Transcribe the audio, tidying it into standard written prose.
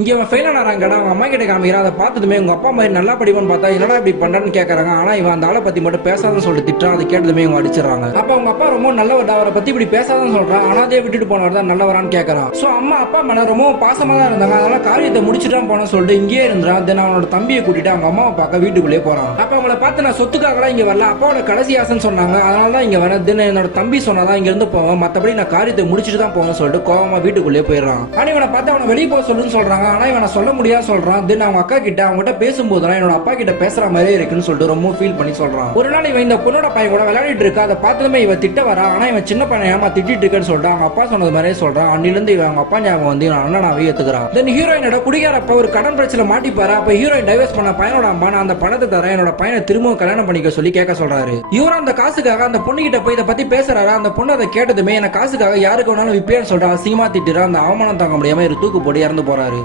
இங்க அவன் ஃபெயில் ஆனாராங்க. அவங்க அம்மா கிட்ட காமிக்கிறான். அதை பார்த்ததுமே உங்க அப்பா மாதிரி நல்லா படிப்பான்னு பார்த்தா என்னடா இப்படி பண்றான்னு கேட்கறாங்க. ஆனா இவன் அந்த ஆளை பத்தி மட்டும் பேசாதன்னு சொல்லிட்டு திட்டுறான். அதை கேட்டதுமே இவங்க அடிச்சிடறாங்க. அப்ப அவங்க அப்பா ரொம்ப நல்லவர், அவரை பத்தி இப்படி பேசாதன்னு சொல்றான். அனாதையை விட்டுட்டு போனவர் தான் நல்லவரான்னு கேட்கறான். சோ அம்மா அப்பா மேல ரொம்ப பாசமா தான் இருந்தாங்க. அதனால காரியத்தை முடிச்சுட்டு போன சொல்லிட்டு இங்கேயே இருந்தான். தென் அவனோட தம்பியை கூட்டிட்டு அவங்க அம்மாவை பார்க்க வீட்டுக்குள்ளே போறான். அப்ப அவங்கள பார்த்து நான் சொத்துக்காகலாம் இங்க வரல, அப்பாவோட கடைசி ஆசைன்னு சொன்னாங்க, அதனால தான் இங்க வரேன். தென் என்னோட தம்பி சொன்னாதான் இங்க இருந்து போவேன், மத்தபடி நான் காரியத்தை முடிச்சுட்டு தான் போவேன் சொல்லிட்டு கோவமா வீட்டுக்குள்ளே போயிடறான். ஆனா இவனை பார்த்து அவனை வெளியே போக சொல்லுன்னு சொல்றாங்க. ஆனா இவனை சொல்ல முடியாது சொல்றான். தென் அவங்க அக்கா கிட்ட அவங்ககிட்ட பேசும்போது என்னோட அப்பா கிட்ட பேசுற மாதிரியே இருக்குன்னு சொல்லிட்டு ரொம்ப ஃபீல் பண்ணி சொல்றான். ஒரு நாள் இவன் இந்த பொண்ணோட பையன் கூட விளையாடிட்டு இருக்கா. அதை பார்த்ததுமே இவன் திட்ட வரா. ஆனா இவன் சின்ன பையன் ஏமா திட்டிட்டு இருக்கேன்னு சொல்லிட்டு அவங்க அப்பா சொன்னது மாதிரியே சொல்றான். அன்னிலிருந்து இவன் அவங்க அப்பா ஞாபகம் வந்து இவன் அண்ணனாவே ஏத்துக்கிறான். தென் ஹீரோயினோட குடிகாரப்ப ஒரு கடன் பிரச்சனை மாட்டிப்பாரு. அப்ப ஹீரோயின் டைவர்ஸ் பண்ண பையனோட அம்மா நான் அந்த பணத்தை தர என்னோட பையனை திரும்பவும் கல்யாணம் பண்ணிக்க சொல்லி கேட்க சொல்றாரு. இவரும் அந்த காசுக்காக அந்த பொண்ணு கிட்ட போய் இதை பத்தி பேசுறாரு. அந்த பொண்ணு அதை கேட்டதுமே எனக்கு காசுக்காக யாருக்கு வேணாலும் விப்பியான்னு சொல்லிட்டு அசிங்கமா திட்டுறா. அந்த அவமானம் தாங்க முடியாம தூக்கு போட்டு இறந்து போறாரு.